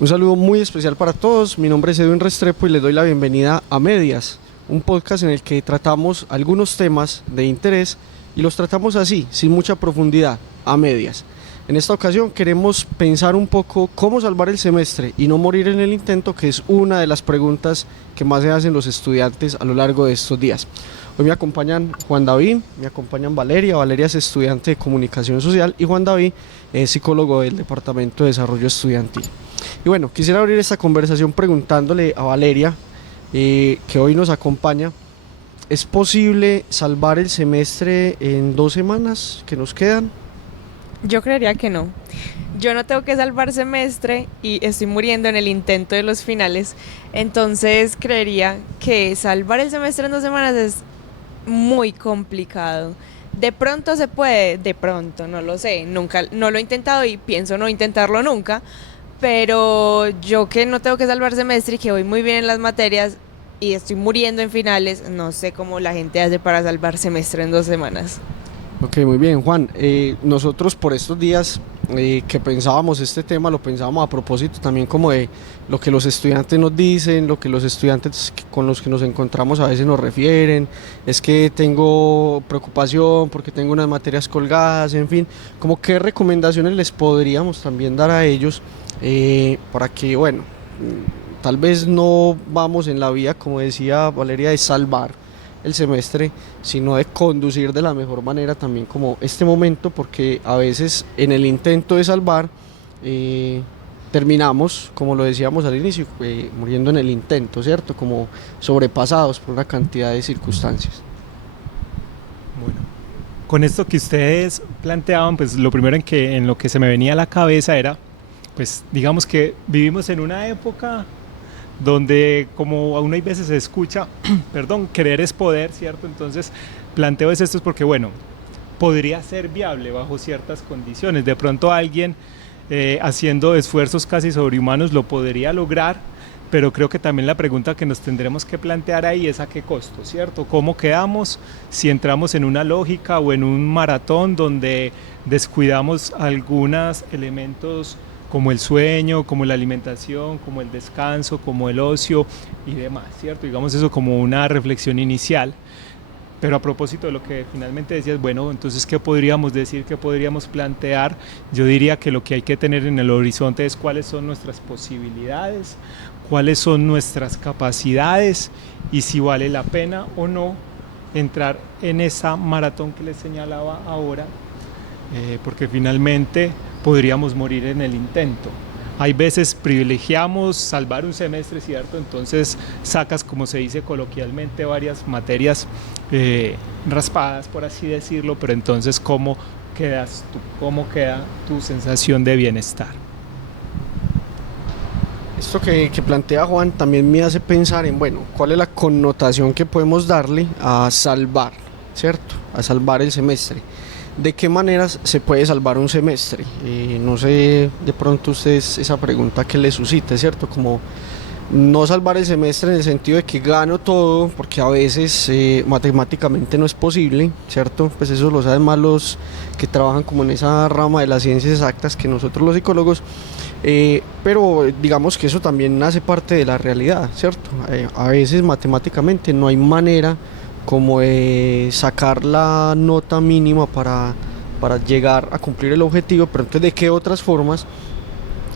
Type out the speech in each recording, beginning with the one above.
Un saludo muy especial para todos, mi nombre es Edwin Restrepo y les doy la bienvenida a Medias, un podcast en el que tratamos algunos temas de interés y los tratamos así, sin mucha profundidad, a medias. En esta ocasión queremos pensar un poco cómo salvar el semestre y no morir en el intento, que es una de las preguntas que más se hacen los estudiantes a lo largo de estos días. Hoy me acompañan Juan David, me acompañan Valeria. Valeria es estudiante de comunicación social y Juan David es psicólogo del Departamento de Desarrollo Estudiantil. Y bueno, quisiera abrir esta conversación preguntándole a Valeria, que hoy nos acompaña, ¿es posible salvar el semestre en 2 semanas que nos quedan? Yo creería que no. Yo no tengo que salvar semestre y estoy muriendo en el intento de los finales. Entonces creería que salvar el semestre en 2 semanas es muy complicado. De pronto se puede, de pronto, no lo sé. Nunca, no lo he intentado y pienso no intentarlo nunca. Pero yo que no tengo que salvar semestre y que voy muy bien en las materias y estoy muriendo en finales, no sé cómo la gente hace para salvar semestre en 2 semanas. Ok, muy bien, Juan. Nosotros por estos días que pensábamos este tema, lo pensábamos a propósito también como de lo que los estudiantes nos dicen, lo que los estudiantes con los que nos encontramos a veces nos refieren, es que tengo preocupación porque tengo unas materias colgadas, en fin, como qué recomendaciones les podríamos también dar a ellos para que, bueno, tal vez no vamos en la vía, como decía Valeria, de salvar el semestre, sino de conducir de la mejor manera también como este momento, porque a veces en el intento de salvar terminamos, como lo decíamos al inicio, muriendo en el intento, ¿cierto? Como sobrepasados por una cantidad de circunstancias. Bueno, con esto que ustedes planteaban, pues lo primero en lo que se me venía a la cabeza era, pues digamos que vivimos en una época donde como aún hay veces se escucha, perdón, querer es poder, ¿cierto? Entonces planteo esto porque, bueno, podría ser viable bajo ciertas condiciones. De pronto alguien haciendo esfuerzos casi sobrehumanos lo podría lograr, pero creo que también la pregunta que nos tendremos que plantear ahí es a qué costo, ¿cierto? ¿Cómo quedamos si entramos en una lógica o en un maratón donde descuidamos algunos elementos como el sueño, como la alimentación, como el descanso, como el ocio y demás, ¿cierto? Digamos eso como una reflexión inicial. Pero a propósito de lo que finalmente decías, bueno, entonces, ¿qué podríamos decir? ¿Qué podríamos plantear? Yo diría que lo que hay que tener en el horizonte es cuáles son nuestras posibilidades, cuáles son nuestras capacidades y si vale la pena o no entrar en esa maratón que les señalaba ahora, porque finalmente podríamos morir en el intento. Hay veces privilegiamos salvar un semestre, ¿cierto? Entonces sacas, como se dice coloquialmente, varias materias raspadas, por así decirlo, pero entonces ¿cómo quedas tú? ¿Cómo queda tu sensación de bienestar? Esto que plantea Juan también me hace pensar en, bueno, cuál es la connotación que podemos darle a salvar, ¿cierto? A salvar el semestre. ¿De qué maneras se puede salvar un semestre? No sé, de pronto ustedes esa pregunta que les suscita, ¿cierto? Como no salvar el semestre en el sentido de que gano todo, porque a veces matemáticamente no es posible, ¿cierto? Pues eso lo saben más los que trabajan como en esa rama de las ciencias exactas que nosotros los psicólogos, pero digamos que eso también hace parte de la realidad, ¿cierto? A veces matemáticamente no hay manera como sacar la nota mínima para llegar a cumplir el objetivo, pero entonces ¿de qué otras formas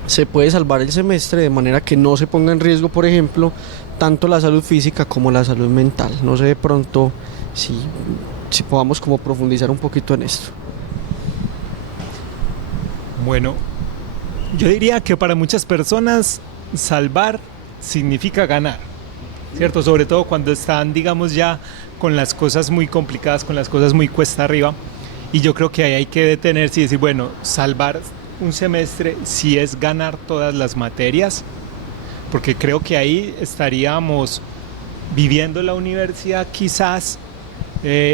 se puede salvar el semestre de manera que no se ponga en riesgo, por ejemplo, tanto la salud física como la salud mental? No sé de pronto si podamos como profundizar un poquito en esto. Bueno, yo diría que para muchas personas salvar significa ganar, ¿cierto? Sobre todo cuando están, digamos, ya con las cosas muy complicadas, con las cosas muy cuesta arriba. Y yo creo que ahí hay que detenerse y decir, bueno, salvar un semestre sí es ganar todas las materias, porque creo que ahí estaríamos viviendo la universidad quizás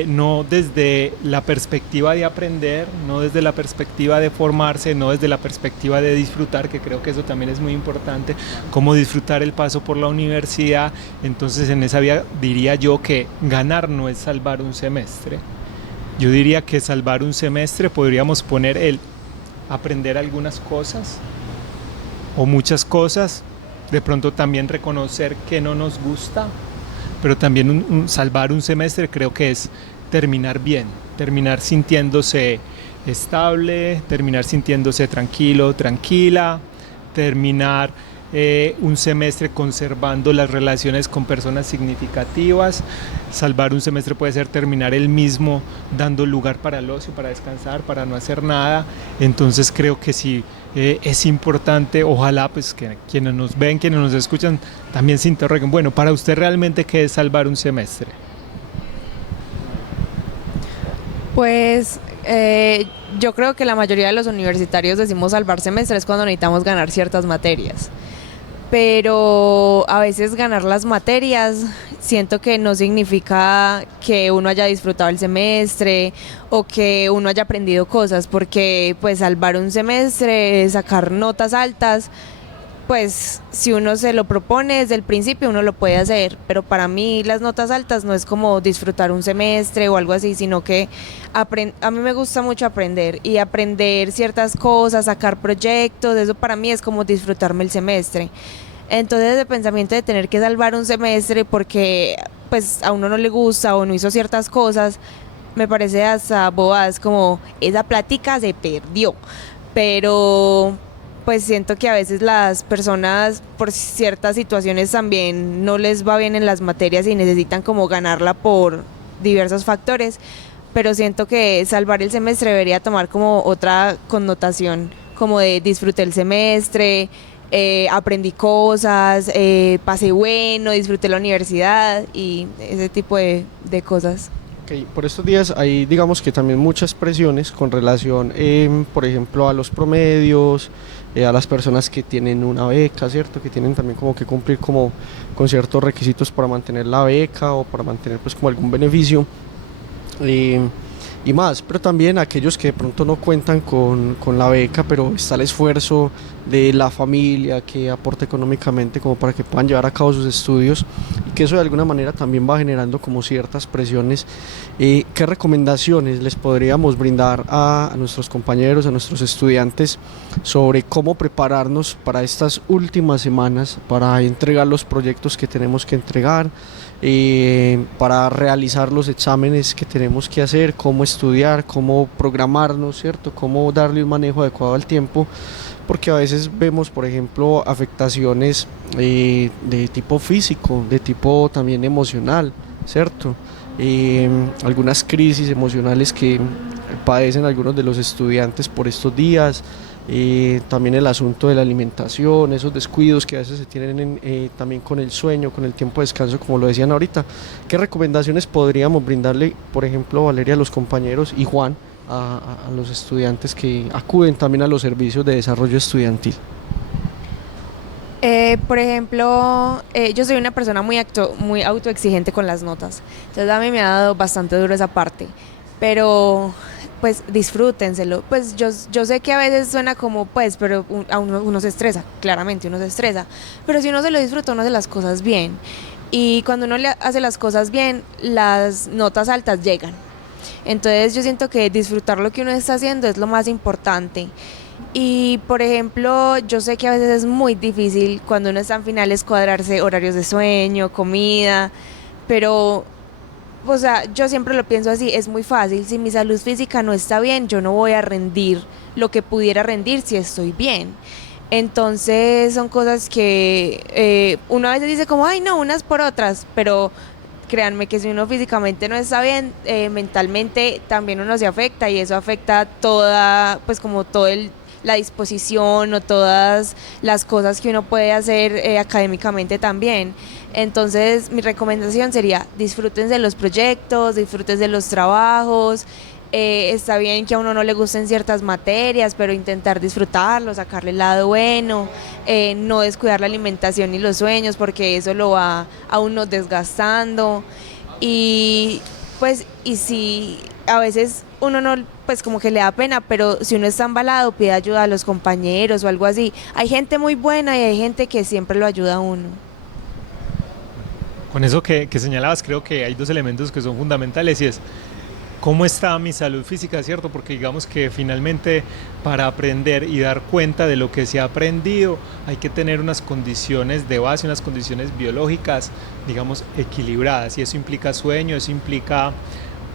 no desde la perspectiva de aprender, no desde la perspectiva de formarse, no desde la perspectiva de disfrutar, que creo que eso también es muy importante, cómo disfrutar el paso por la universidad. Entonces en esa vía diría yo que ganar no es salvar un semestre. Yo diría que salvar un semestre podríamos poner el aprender algunas cosas, o muchas cosas, de pronto también reconocer que no nos gusta, pero también salvar un semestre creo que es terminar bien, terminar sintiéndose estable, terminar sintiéndose tranquilo, tranquila, terminar un semestre conservando las relaciones con personas significativas. Salvar un semestre puede ser terminar el mismo dando lugar para el ocio, para descansar, para no hacer nada. Entonces creo que sí es importante, ojalá pues que quienes nos ven, quienes nos escuchan también se interroguen, bueno, para usted realmente ¿qué es salvar un semestre? Pues yo creo que la mayoría de los universitarios decimos salvar semestres cuando necesitamos ganar ciertas materias. Pero a veces ganar las materias siento que no significa que uno haya disfrutado el semestre o que uno haya aprendido cosas, porque pues salvar un semestre, sacar notas altas, pues si uno se lo propone desde el principio uno lo puede hacer, pero para mí las notas altas no es como disfrutar un semestre o algo así, sino que a mí me gusta mucho aprender y aprender ciertas cosas, sacar proyectos, eso para mí es como disfrutarme el semestre. Entonces el pensamiento de tener que salvar un semestre porque pues a uno no le gusta o no hizo ciertas cosas, me parece hasta bobadas, como esa plática se perdió, pero pues siento que a veces las personas por ciertas situaciones también no les va bien en las materias y necesitan como ganarla por diversos factores, pero siento que salvar el semestre debería tomar como otra connotación, como de disfruté el semestre, aprendí cosas, pasé bueno, disfruté la universidad y ese tipo de cosas. Okay, por estos días hay, digamos que también muchas presiones con relación, por ejemplo, a los promedios, a las personas que tienen una beca, ¿cierto? Que tienen también como que cumplir como con ciertos requisitos para mantener la beca o para mantener pues como algún beneficio. Y más, pero también aquellos que de pronto no cuentan con la beca, pero está el esfuerzo de la familia que aporta económicamente como para que puedan llevar a cabo sus estudios y que eso de alguna manera también va generando como ciertas presiones. ¿Qué recomendaciones les podríamos brindar a nuestros compañeros, a nuestros estudiantes sobre cómo prepararnos para estas últimas semanas, para entregar los proyectos que tenemos que entregar? Para realizar los exámenes que tenemos que hacer, cómo estudiar, cómo programarnos, ¿cierto? Cómo darle un manejo adecuado al tiempo, porque a veces vemos, por ejemplo, afectaciones de tipo físico, de tipo también emocional, ¿cierto? Algunas crisis emocionales que padecen algunos de los estudiantes por estos días. También el asunto de la alimentación, esos descuidos que a veces se tienen también con el sueño, con el tiempo de descanso, como lo decían ahorita. ¿Qué recomendaciones podríamos brindarle, por ejemplo, Valeria, a los compañeros y Juan, a los estudiantes que acuden también a los servicios de desarrollo estudiantil? Por ejemplo, yo soy una persona muy autoexigente con las notas, entonces a mí me ha dado bastante duro esa parte, pero pues disfrútenselo. Pues yo sé que a veces suena como pues, pero a uno se estresa, claramente uno se estresa, pero si uno se lo disfruta, uno hace las cosas bien, y cuando uno le hace las cosas bien, las notas altas llegan. Entonces yo siento que disfrutar lo que uno está haciendo es lo más importante. Y por ejemplo, yo sé que a veces es muy difícil cuando uno está en finales cuadrarse horarios de sueño, comida, pero o sea, yo siempre lo pienso así, es muy fácil, si mi salud física no está bien, yo no voy a rendir lo que pudiera rendir si estoy bien. Entonces son cosas que uno a veces dice como, ay no, unas por otras, pero créanme que si uno físicamente no está bien, mentalmente también uno se afecta y eso afecta toda, pues como todo la disposición o todas las cosas que uno puede hacer académicamente también. Entonces mi recomendación sería disfrútense los proyectos, disfrútense los trabajos, está bien que a uno no le gusten ciertas materias, pero intentar disfrutarlo, sacarle el lado bueno, no descuidar la alimentación ni los sueños porque eso lo va a uno desgastando y pues y si a veces uno no, pues como que le da pena, pero si uno está embalado pide ayuda a los compañeros o algo así, hay gente muy buena y hay gente que siempre lo ayuda a uno. Con eso que señalabas, creo que hay dos elementos que son fundamentales y es cómo está mi salud física, ¿cierto? Porque digamos que finalmente para aprender y dar cuenta de lo que se ha aprendido hay que tener unas condiciones de base, unas condiciones biológicas, digamos, equilibradas, y eso implica sueño, eso implica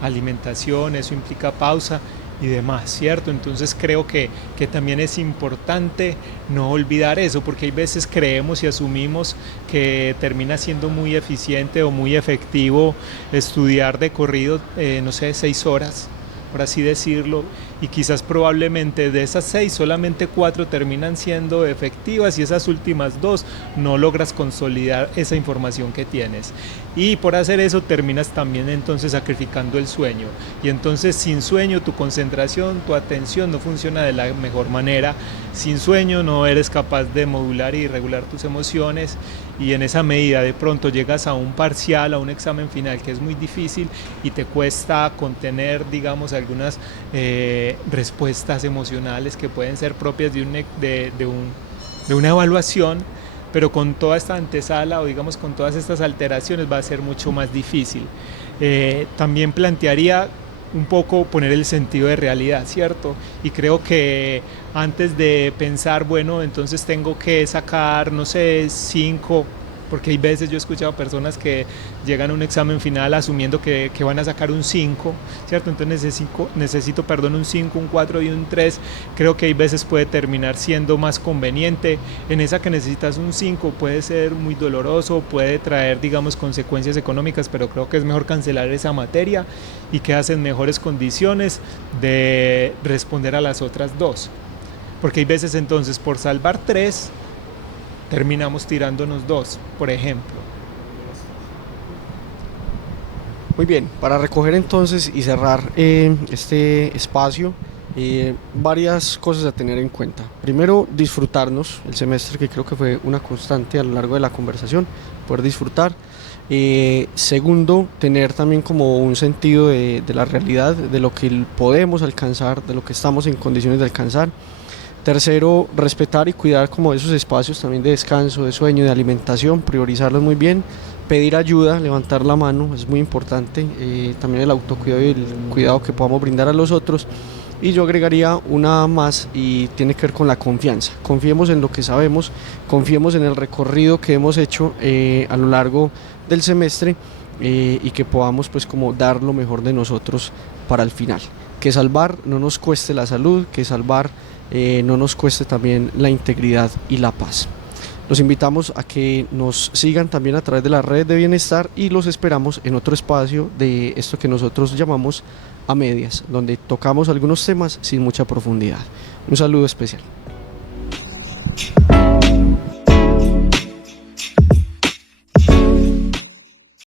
alimentación, eso implica pausa y demás, ¿cierto? Entonces creo que también es importante no olvidar eso, porque hay veces creemos y asumimos que termina siendo muy eficiente o muy efectivo estudiar de corrido, no sé, 6 horas, por así decirlo, y quizás probablemente de esas 6 solamente 4 terminan siendo efectivas y esas últimas 2 no logras consolidar esa información que tienes, y por hacer eso terminas también entonces sacrificando el sueño, y entonces sin sueño tu concentración, tu atención no funciona de la mejor manera. Sin sueño no eres capaz de modular y regular tus emociones, y en esa medida de pronto llegas a un parcial, a un examen final que es muy difícil y te cuesta contener, digamos, algunas respuestas emocionales que pueden ser propias de una evaluación, pero con toda esta antesala o digamos con todas estas alteraciones va a ser mucho más difícil. También plantearía un poco poner el sentido de realidad, ¿cierto? Y creo que antes de pensar, bueno, entonces tengo que sacar, no sé, 5, porque hay veces yo he escuchado personas que llegan a un examen final asumiendo que van a sacar un 5, ¿cierto? Entonces necesito un 5, un 4 y un 3. Creo que hay veces puede terminar siendo más conveniente. En esa que necesitas un 5 puede ser muy doloroso, puede traer, digamos, consecuencias económicas, pero creo que es mejor cancelar esa materia y quedas en mejores condiciones de responder a las otras 2. Porque hay veces entonces por salvar 3 terminamos tirándonos 2, por ejemplo. Muy bien, para recoger entonces y cerrar este espacio, varias cosas a tener en cuenta. Primero, disfrutarnos el semestre, que creo que fue una constante a lo largo de la conversación, poder disfrutar. Segundo, tener también como un sentido de la realidad, de lo que podemos alcanzar, de lo que estamos en condiciones de alcanzar. Tercero, respetar y cuidar como esos espacios también de descanso, de sueño, de alimentación, priorizarlos muy bien. Pedir ayuda, levantar la mano, es muy importante. También el autocuidado y el cuidado que podamos brindar a los otros. Y yo agregaría una más y tiene que ver con la confianza. Confiemos en lo que sabemos, confiemos en el recorrido que hemos hecho a lo largo del semestre, y que podamos pues como dar lo mejor de nosotros para el final. Que salvar no nos cueste la salud, que salvar no nos cueste también la integridad y la paz. Los invitamos a que nos sigan también a través de las redes de bienestar, y los esperamos en otro espacio de esto que nosotros llamamos A Medias, donde tocamos algunos temas sin mucha profundidad. Un saludo especial.